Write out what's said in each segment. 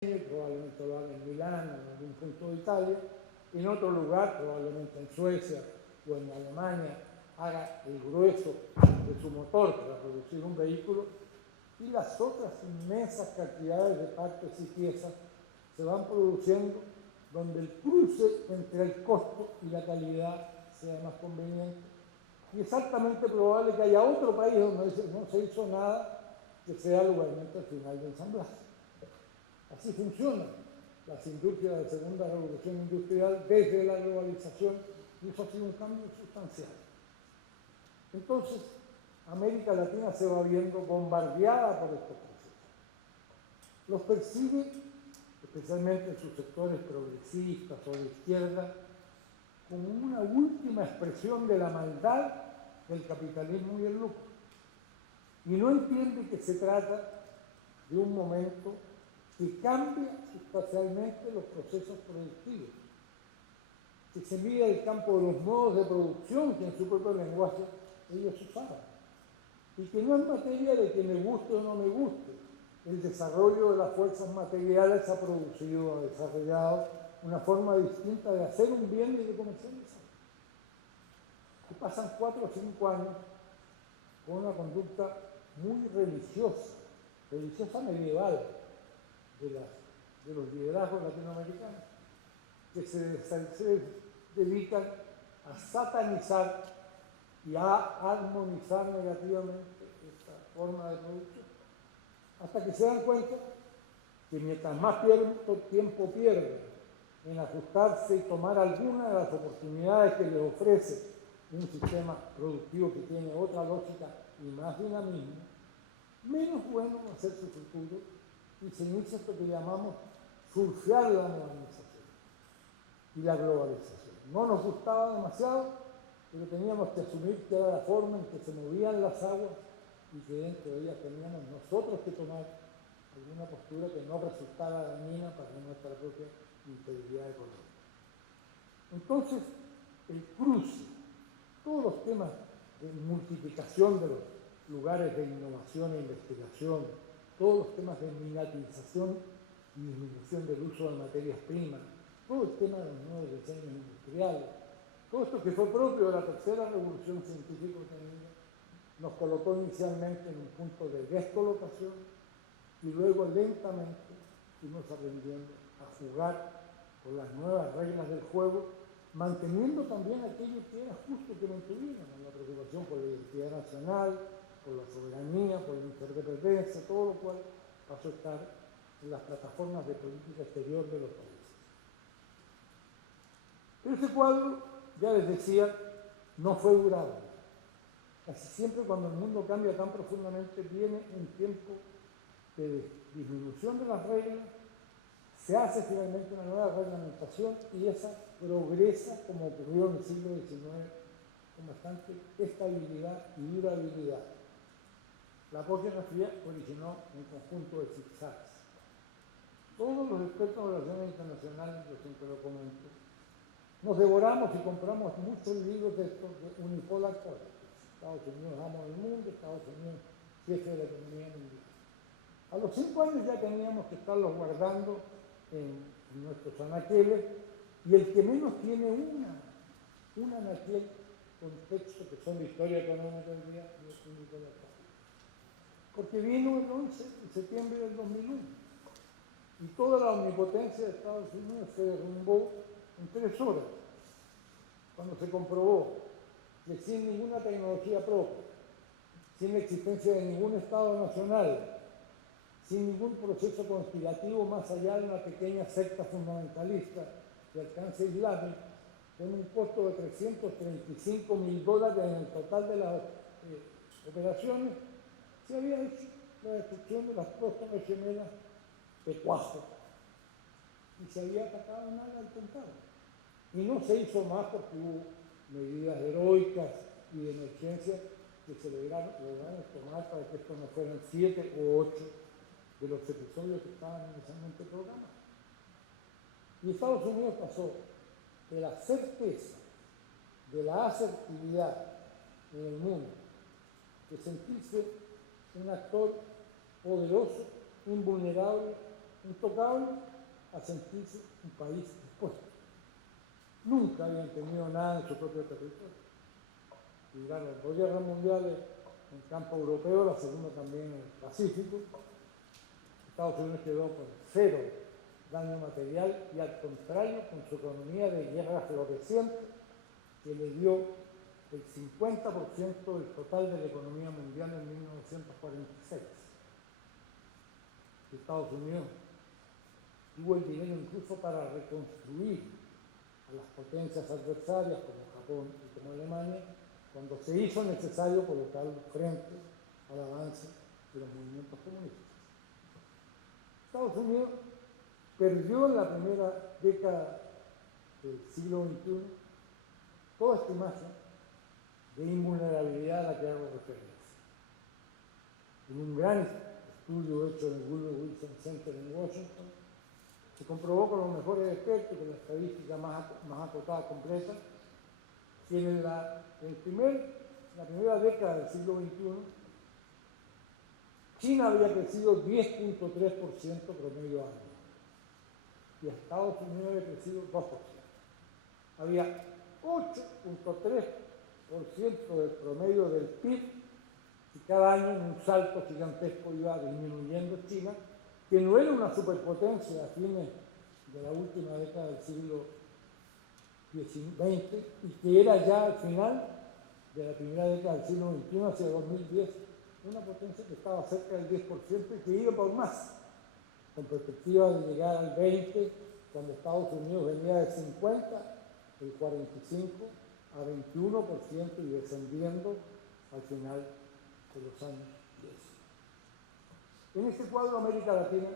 probablemente lo haga en Milán, en algún punto de Italia, en otro lugar, probablemente en Suecia o en Alemania, haga el grueso de su motor para producir un vehículo, y las otras inmensas cantidades de partes y piezas se van produciendo donde el cruce entre el costo y la calidad sea más conveniente. Y es altamente probable que haya otro país donde no se hizo nada que sea el lugarmente al final de ensamblaje. Así funcionan las industrias de la segunda revolución industrial desde la globalización, y eso ha sido un cambio sustancial. Entonces, América Latina se va viendo bombardeada por estos procesos. Los percibe, especialmente en sus sectores progresistas o de izquierda, como una última expresión de la maldad del capitalismo y el lucro. Y no entiende que se trata de un momento que cambia sustancialmente los procesos productivos, que se mide el campo de los modos de producción que en su propio lenguaje ellos usaban, y que no es materia de que me guste o no me guste. El desarrollo de las fuerzas materiales ha producido, ha desarrollado una forma distinta de hacer un bien y de comercializar. Y pasan 4 o 5 años con una conducta muy religiosa medieval, de los liderazgos latinoamericanos, que se dedican a satanizar y a armonizar negativamente esta forma de producción, hasta que se dan cuenta que mientras más tiempo pierden en ajustarse y tomar alguna de las oportunidades que les ofrece un sistema productivo que tiene otra lógica y más dinamismo, menos bueno va a ser su futuro, y se inicia esto que llamamos surfear la modernización y la globalización. No nos gustaba demasiado, pero teníamos que asumir que era la forma en que se movían las aguas y que dentro de ellas teníamos nosotros que tomar alguna postura que no resultara dañina para nuestra propia integridad económica. Entonces, el cruce, todos los temas de multiplicación de los lugares de innovación e investigación, todos los temas de militarización y disminución del uso de materias primas, todo el tema de los nuevos diseños industriales, todo esto que fue propio de la tercera revolución científico-técnica, nos colocó inicialmente en un punto de descolocación y luego lentamente fuimos aprendiendo a jugar con las nuevas reglas del juego, manteniendo también aquello que era justo que mantuvieran, la preocupación por la identidad nacional, por la soberanía, por la interdependencia, todo lo cual pasó a estar en las plataformas de política exterior de los países. Pero ese cuadro, ya les decía, no fue durable. Casi siempre cuando el mundo cambia tan profundamente viene un tiempo de disminución de las reglas, se hace finalmente una nueva reglamentación y esa progresa, como ocurrió en el siglo XIX, con bastante estabilidad y durabilidad. La posguerra originó un conjunto de zigzags. Todos los expertos en relaciones internacionales, yo siempre lo comento, nos devoramos y compramos muchos libros de estos de unipolar politics. Estados Unidos amo del mundo, Estados Unidos jefe de la economía mundial. A los 5 años ya teníamos que estarlos guardando en nuestros anaqueles, y el que menos tiene un anaquel con textos que son de historia económica del día, y es unipolar politics. Porque vino el 11 de septiembre del 2001 y toda la omnipotencia de Estados Unidos se derrumbó en 3 horas, cuando se comprobó que sin ninguna tecnología propia, sin la existencia de ningún Estado nacional, sin ningún proceso conspirativo más allá de una pequeña secta fundamentalista de alcance islámico, con un costo de $335.000 en el total de las operaciones, se había hecho la destrucción de las próximas gemelas de Cuajo y se había atacado nada al Pentágono. Y no se hizo más porque hubo medidas heroicas y de emergencia que se lograron tomar para que esto no fueran 7 o 8 de los episodios que estaban inicialmente programados. Y Estados Unidos pasó de la certeza, de la asertividad en el mundo, de sentirse un actor poderoso, invulnerable, intocable a sentirse un país expuesto. Nunca habían tenido nada en su propio territorio. Libraron las dos guerras mundiales en el campo europeo, la segunda también en el Pacífico. Estados Unidos quedó con cero daño material y, al contrario, con su economía de guerra floreciente, que le dio el 50% del total de la economía mundial en 1946. Estados Unidos tuvo el dinero incluso para reconstruir a las potencias adversarias como Japón y como Alemania, cuando se hizo necesario colocarlo frente al avance de los movimientos comunistas. Estados Unidos perdió en la primera década del siglo XXI toda esta imagen de invulnerabilidad a la que hago referencia. En un gran estudio hecho en el Woodrow Wilson Center en Washington, se comprobó con los mejores expertos, con la estadística más acotada completa, que en la primera década del siglo XXI, China había crecido 10.3% promedio año y Estados Unidos había crecido 2%. Había 8.3% del promedio del PIB y cada año en un salto gigantesco iba disminuyendo China, que no era una superpotencia a fines de la última década del siglo XX y que era ya al final de la primera década del siglo XXI, hacia 2010, una potencia que estaba cerca del 10% y que iba por más, con perspectiva de llegar al 20%, cuando Estados Unidos venía de 50%, el 45% a 21% y descendiendo al final de los años 10. En este cuadro, América Latina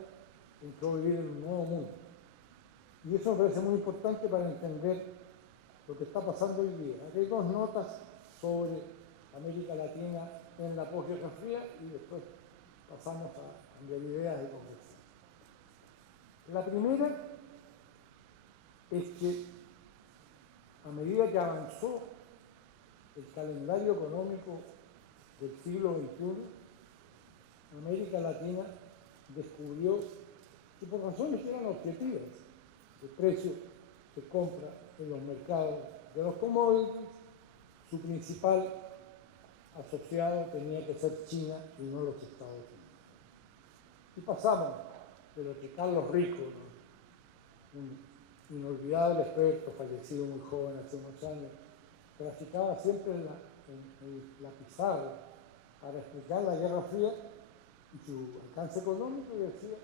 entró a vivir en un nuevo mundo. Y eso me parece muy importante para entender lo que está pasando hoy día. Aquí hay dos notas sobre América Latina en la posguerra fría y después pasamos a cambiar ideas y conversar. La primera es que a medida que avanzó el calendario económico del siglo XXI, América Latina descubrió que por razones que eran objetivas, el precio se compra en los mercados de los commodities, su principal asociado tenía que ser China y no los Estados Unidos. Y pasamos de lo que Carlos Rico, un inolvidable experto, fallecido muy joven hace unos años, graficaba siempre en la pizarra para explicar la Guerra Fría y su alcance económico, y decía,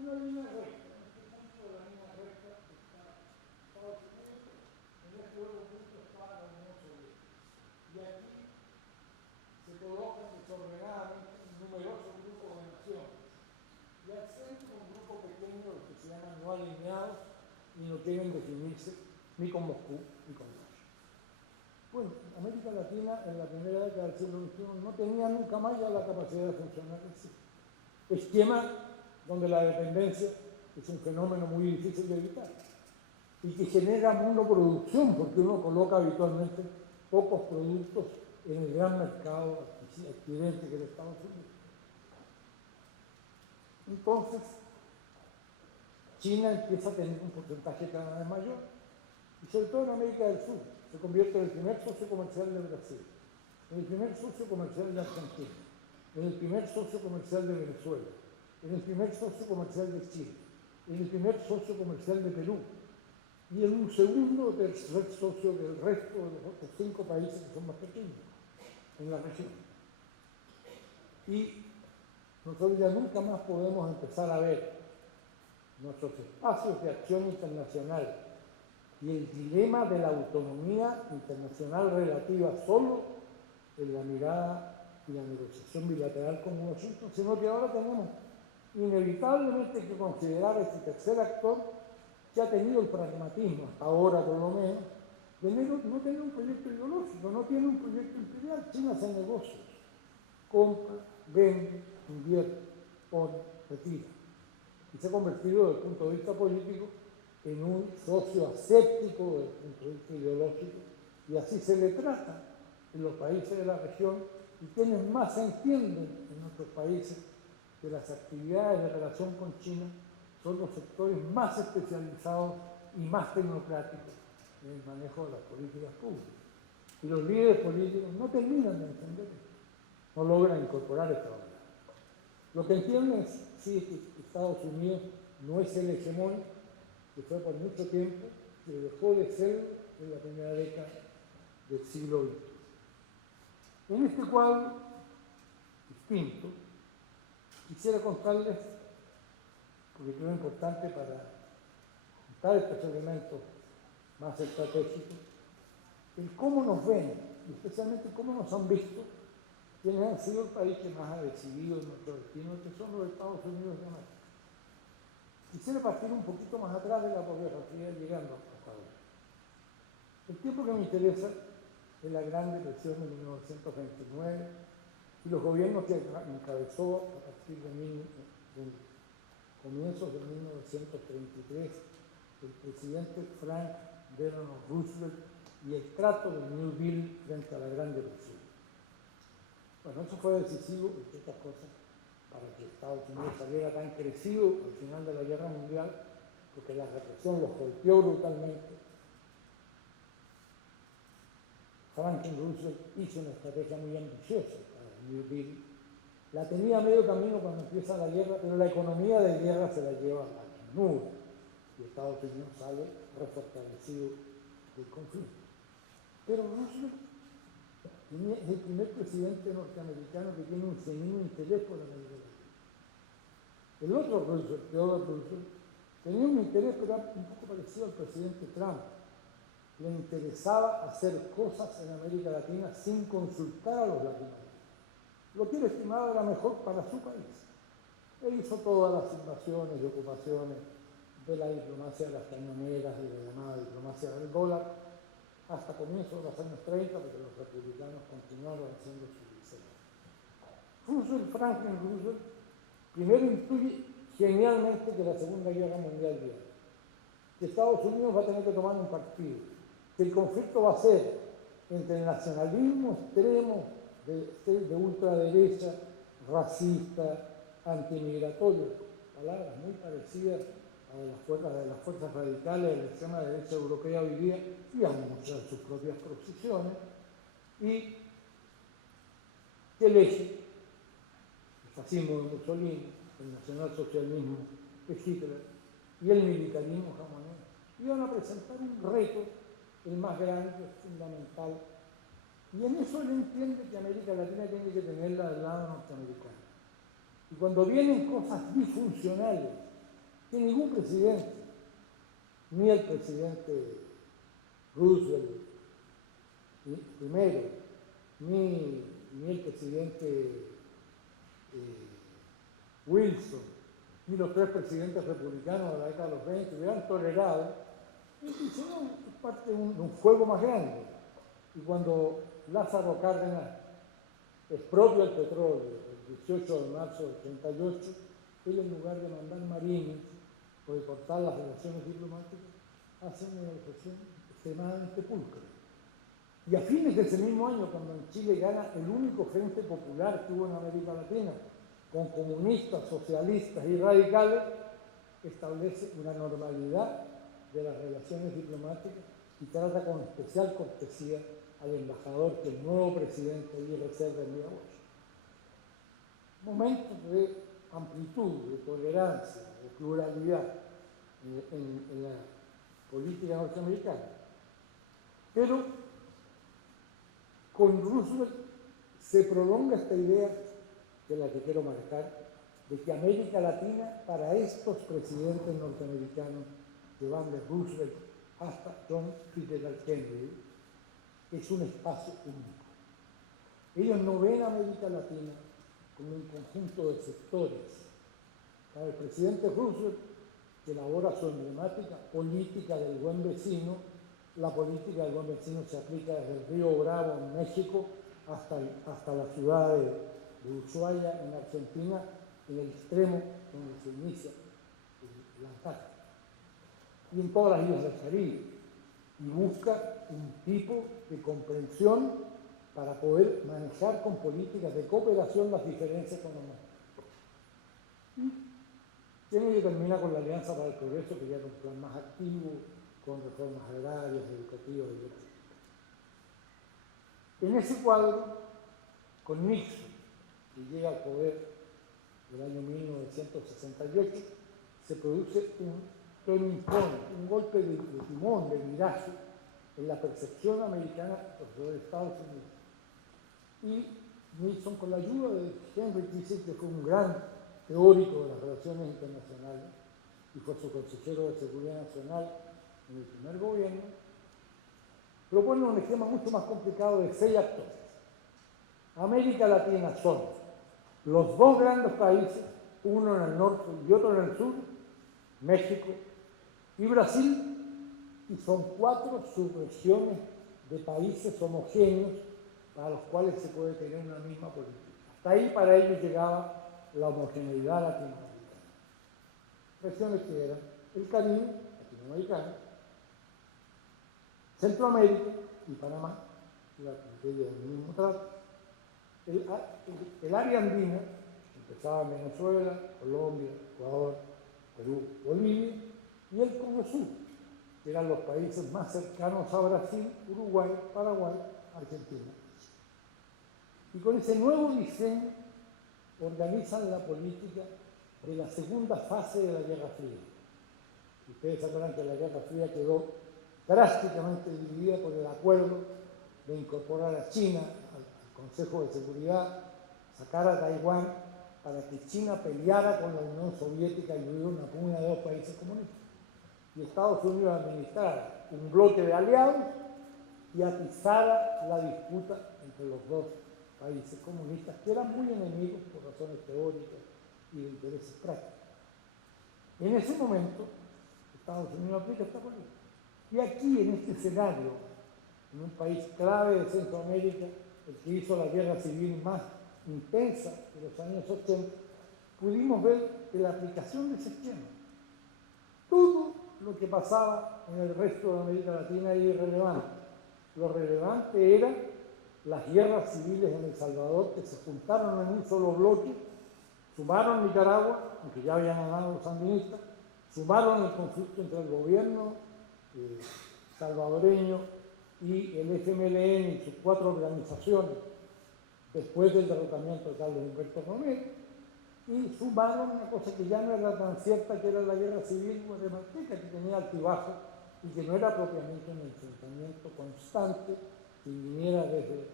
una línea recta, en este punto de la línea recta está Estados Unidos, en este otro punto está la Unión Soviética. Y aquí se colocan desordenadamente numerosos grupos de naciones. Y al centro un grupo pequeño, los que se llaman no alineados, y no quieren definirse ni con Moscú ni con Washington. Bueno, América Latina en la primera década del siglo XXI no tenía nunca más ya la capacidad de funcionar así. Esquema donde la dependencia es un fenómeno muy difícil de evitar y que genera monoproducción porque uno coloca habitualmente pocos productos en el gran mercado adquirente que es Estados Unidos. Entonces, China empieza a tener un porcentaje cada vez mayor y sobre todo en América del Sur se convierte en el primer socio comercial de Brasil, en el primer socio comercial de Argentina, en el primer socio comercial de Venezuela, en el primer socio comercial de Chile, en el primer socio comercial de Perú y en un segundo o tercer socio del resto de los otros 5 países que son más pequeños en la región. Y nosotros ya nunca más podemos empezar a ver nuestros espacios de acción internacional y el dilema de la autonomía internacional relativa solo en la mirada y la negociación bilateral con Washington, sino que ahora tenemos inevitablemente que considerar a este tercer actor que ha tenido el pragmatismo, hasta ahora por lo menos, de no tener un proyecto ideológico, no tiene un proyecto imperial. China hace negocios, compra, vende, invierte, pone, retira. Y se ha convertido desde el punto de vista político en un socio aséptico desde el punto de vista ideológico, y así se le trata en los países de la región, y quienes más entienden en nuestros países que las actividades de relación con China son los sectores más especializados y más tecnocráticos en el manejo de las políticas públicas. Y los líderes políticos no terminan de entender esto, no logran incorporar esta verdad. Lo que entienden es sí, que Estados Unidos no es el hegemónico, que fue por mucho tiempo, que dejó de ser en la primera década del siglo XX. En este cuadro distinto, quisiera contarles, porque creo importante para juntar estos elementos más estratégicos, el cómo nos ven, y especialmente cómo nos han visto quienes han sido el país que más ha decidido nuestro destino, que son los Estados Unidos de América. Quisiera partir un poquito más atrás de la biografía, llegando hasta ahora. El tiempo que me interesa es la Gran Depresión de 1929 y los gobiernos que encabezó a partir de comienzos de 1933 el presidente Frank Delano Roosevelt y el trato de New Deal frente a la Gran Depresión. Bueno, eso fue decisivo, entre otras cosas, para que Estados Unidos saliera tan crecido al final de la Guerra Mundial, porque la represión los golpeó brutalmente. Franklin Roosevelt hizo una estrategia muy ambiciosa para el New Deal. La tenía a medio camino cuando empieza la guerra, pero la economía de guerra se la lleva a las nubes y Estados Unidos sale refortalecido del conflicto. Pero Roosevelt es el primer presidente norteamericano que tiene un genuino interés por América Latina. El otro Roosevelt, Theodore Roosevelt, tenía un interés, pero un poco parecido al presidente Trump. Le interesaba hacer cosas en América Latina sin consultar a los latinoamericanos. Lo que él estimaba era mejor para su país. Él hizo todas las invasiones y ocupaciones de la diplomacia de las cañoneras y de la llamada diplomacia del dólar, hasta comienzos de los años 30, porque los republicanos continuaron haciendo su diseño. Franklin Roosevelt, primero intuye genialmente que la Segunda Guerra Mundial viene, que Estados Unidos va a tener que tomar un partido, que el conflicto va a ser entre el nacionalismo extremo de ultraderecha, racista, antimigratorio, palabras muy parecidas a las fuerzas radicales de la extrema derecha europea hoy día, y a muchas de sus propias posiciones, y que elige el fascismo de Mussolini, el nacionalsocialismo de Hitler y el militarismo jamonés, iban a presentar un reto, el más grande, fundamental, y en eso él entiende que América Latina tiene que tenerla del lado norteamericano. Y cuando vienen cosas disfuncionales, que ningún presidente, ni el presidente Roosevelt primero, ni el presidente Wilson, ni los tres presidentes republicanos de la década de los 20 hubieran tolerado, y dice, no, es parte de un juego más grande. Y cuando Lázaro Cárdenas expropia el petróleo el 18 de marzo del 38, él en lugar de mandar marines o de cortar las relaciones diplomáticas, hace una negociación extremadamente pulcra. Y a fines de ese mismo año, cuando en Chile gana el único frente popular que hubo en América Latina, con comunistas, socialistas y radicales, establece una normalidad de las relaciones diplomáticas y trata con especial cortesía al embajador que el nuevo presidente de IRC envía a Washington. Momentos de amplitud, de tolerancia, de pluralidad en la política norteamericana. Pero con Roosevelt se prolonga esta idea, de la que quiero marcar, de que América Latina, para estos presidentes norteamericanos, que van de Roosevelt hasta John Fitzgerald Kennedy, es un espacio único. Ellos no ven a América Latina como un conjunto de sectores. Para el presidente Roosevelt, que elabora su emblemática política del buen vecino, la política del buen vecino se aplica desde el río Bravo en México hasta la ciudad de Ushuaia en Argentina, en el extremo donde se inicia la Antártida, y en todas las islas del Caribe, y busca un tipo de comprensión para poder manejar con políticas de cooperación las diferencias económicas. Kennedy termina con la Alianza para el Progreso, que ya era un plan más activo, con reformas agrarias, educativas, etc. En ese cuadro, con Nixon, que llega al poder el año 1968, se produce un turning point, un golpe de timón, de viraje en la percepción americana sobre Estados Unidos. Y Nixon, con la ayuda de Henry Kissinger, que fue un gran teórico de las relaciones internacionales y fue su consejero de Seguridad Nacional en el primer gobierno, propone un esquema mucho más complicado de 6 actores. América Latina son los 2 grandes países, uno en el norte y otro en el sur, México y Brasil, y son 4 subregiones de países homogéneos para los cuales se puede tener una misma política. Hasta ahí para ellos llegaba la homogeneidad latinoamericana. Regiones que eran el Caribe, latinoamericano, Centroamérica y Panamá, la materia del mismo trato, el área andina, empezaba en Venezuela, Colombia, Ecuador, Perú, Bolivia, y el Cono Sur, que eran los países más cercanos a Brasil, Uruguay, Paraguay, Argentina. Y con ese nuevo diseño organizan la política de la segunda fase de la Guerra Fría. Ustedes sabrán que la Guerra Fría quedó drásticamente dividida por el acuerdo de incorporar a China al Consejo de Seguridad, sacar a Taiwán para que China peleara con la Unión Soviética y hubiera una pugna de 2 países comunistas. Y Estados Unidos administrara un bloque de aliados y atizara la disputa entre los 2 países comunistas, que eran muy enemigos por razones teóricas y de intereses prácticos. En ese momento, Estados Unidos aplica esta política. Y aquí, en este escenario, en un país clave de Centroamérica, el que hizo la guerra civil más intensa de los años 80, pudimos ver que la aplicación de ese esquema, todo lo que pasaba en el resto de América Latina era irrelevante. Lo relevante eran las guerras civiles en El Salvador, que se juntaron en un solo bloque, sumaron Nicaragua, aunque ya habían ganado los sandinistas, sumaron el conflicto entre el gobierno salvadoreño y el FMLN y sus 4 organizaciones después del derrotamiento de Carlos Humberto Romero, y sumaron una cosa que ya no era tan cierta, que era la guerra civil guatemalteca, que tenía altibajos y que no era propiamente un enfrentamiento constante que viniera desde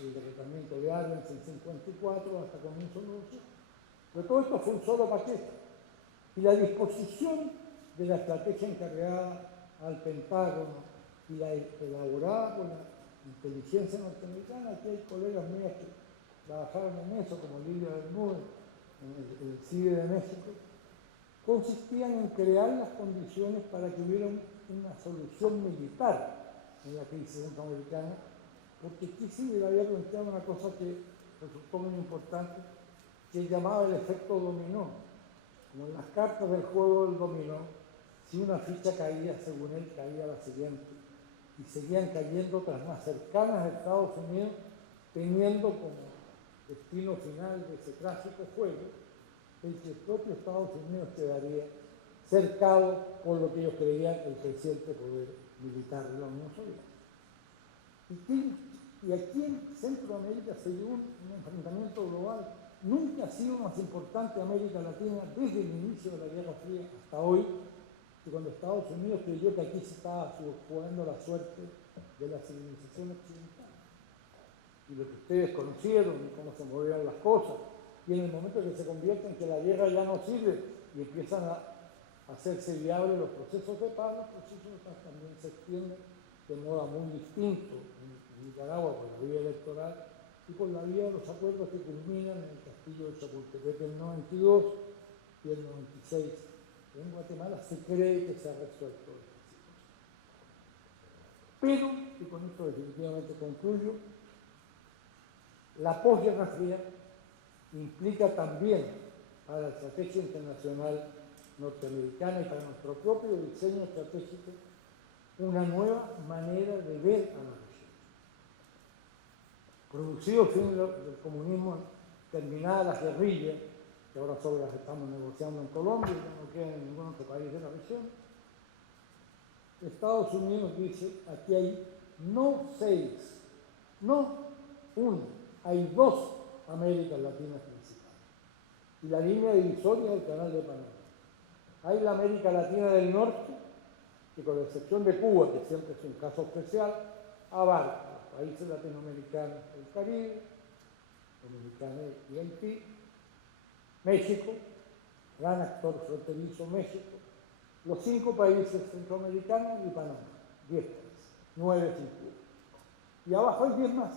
el derrotamiento de Arbenz en 54 hasta comienzo de los 80. Pero todo esto fue un solo paquete. Y la disposición de la estrategia encargada al Pentágono y la elaborada por la inteligencia norteamericana, aquí hay colegas mías que trabajaron en eso, como Lidia Bermúdez, en el CIDE de México, consistían en crear las condiciones para que hubiera una solución militar en la crisis centroamericana, porque Kissinger había planteado una cosa que resultó muy importante, que él llamaba el efecto dominó. Como en las cartas del juego del dominó, si una ficha caía, según él, caía la siguiente, y seguían cayendo otras más cercanas a Estados Unidos, teniendo como destino final de ese trágico juego el que el propio Estados Unidos quedaría cercado por lo que ellos creían el creciente poder militar de la Unión Soviética. Y aquí en Centroamérica se dio un enfrentamiento global. Nunca ha sido más importante América Latina desde el inicio de la Guerra Fría hasta hoy, que cuando Estados Unidos creyó que aquí se estaba jugando la suerte de la civilización occidental. Y lo que ustedes conocieron, cómo se movían las cosas, y en el momento que se convierte en que la guerra ya no sirve y empiezan a hacerse viables los procesos de paz, los procesos de paz también se extienden de modo muy distinto en Nicaragua por la vía electoral y por la vía de los acuerdos que culminan en el castillo de Chapultepec en el 92 y el 96. En Guatemala se cree que se ha resuelto esta situación. Pero, y con esto definitivamente concluyo, la posguerra fría implica también para la estrategia internacional norteamericana y para nuestro propio diseño estratégico una nueva manera de ver a la región. Producido el fin del comunismo, terminadas las guerrillas que ahora solo las estamos negociando en Colombia, que no quedan en ningún otro país de la región. Estados Unidos dice, aquí hay no 6, no 1, hay 2 Américas Latinas principales. Y la línea divisoria es el Canal de Panamá. Hay la América Latina del Norte, que con la excepción de Cuba, que siempre es un caso especial, abarca los países latinoamericanos del Caribe, Dominicana y Haití, México, gran actor fronterizo México, los 5 países centroamericanos y Panamá, 10 países, 9 sin Cuba. Y abajo hay 10 más,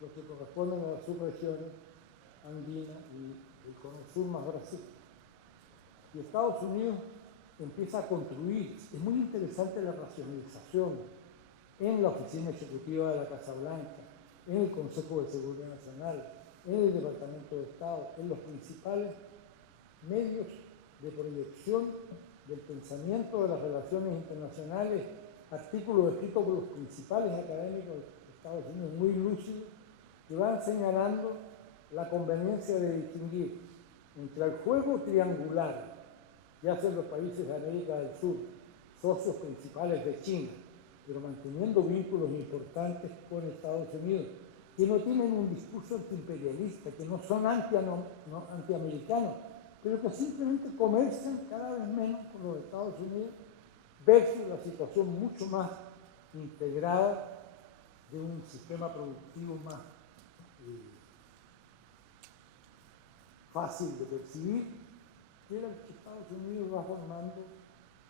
los que corresponden a las subregiones andina y el cono sur más Brasil. Y Estados Unidos empieza a construir, es muy interesante la racionalización en la Oficina Ejecutiva de la Casa Blanca, en el Consejo de Seguridad Nacional, en el Departamento de Estado, en los principales medios de proyección del pensamiento de las relaciones internacionales, artículos escritos por los principales académicos de Estados Unidos, muy lúcidos, que van señalando la conveniencia de distinguir entre el juego triangular que hacen los países de América del Sur, socios principales de China, pero manteniendo vínculos importantes con Estados Unidos, que no tienen un discurso antiimperialista, que no son antiamericanos, pero que simplemente comercian cada vez menos con los Estados Unidos, versus la situación mucho más integrada de un sistema productivo más fácil de percibir, que era el que Estados Unidos va formando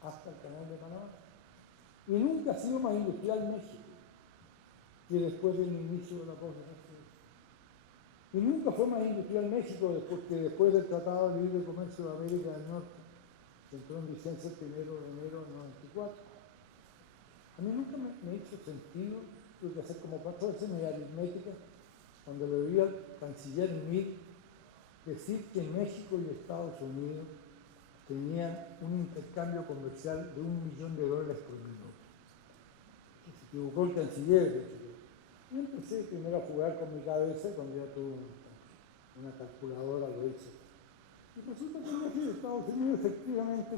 hasta el Canal de Panamá. Y nunca ha sido más industrial México que después del inicio de la posguerra. Y nunca fue más industrial México que después del Tratado de Libre Comercio de América del Norte, que entró en vigencia el 1 de enero del 94. A mí nunca me hizo sentido, tuve que hacer como 4 veces mi aritmética, cuando le oí al canciller Meade decir que México y Estados Unidos tenían un intercambio comercial de $1 millón por minuto. Se equivocó el canciller, de hecho. Yo empecé primero a jugar con mi cabeza cuando ya tuve una calculadora, lo hice. Y resulta que México y Estados Unidos efectivamente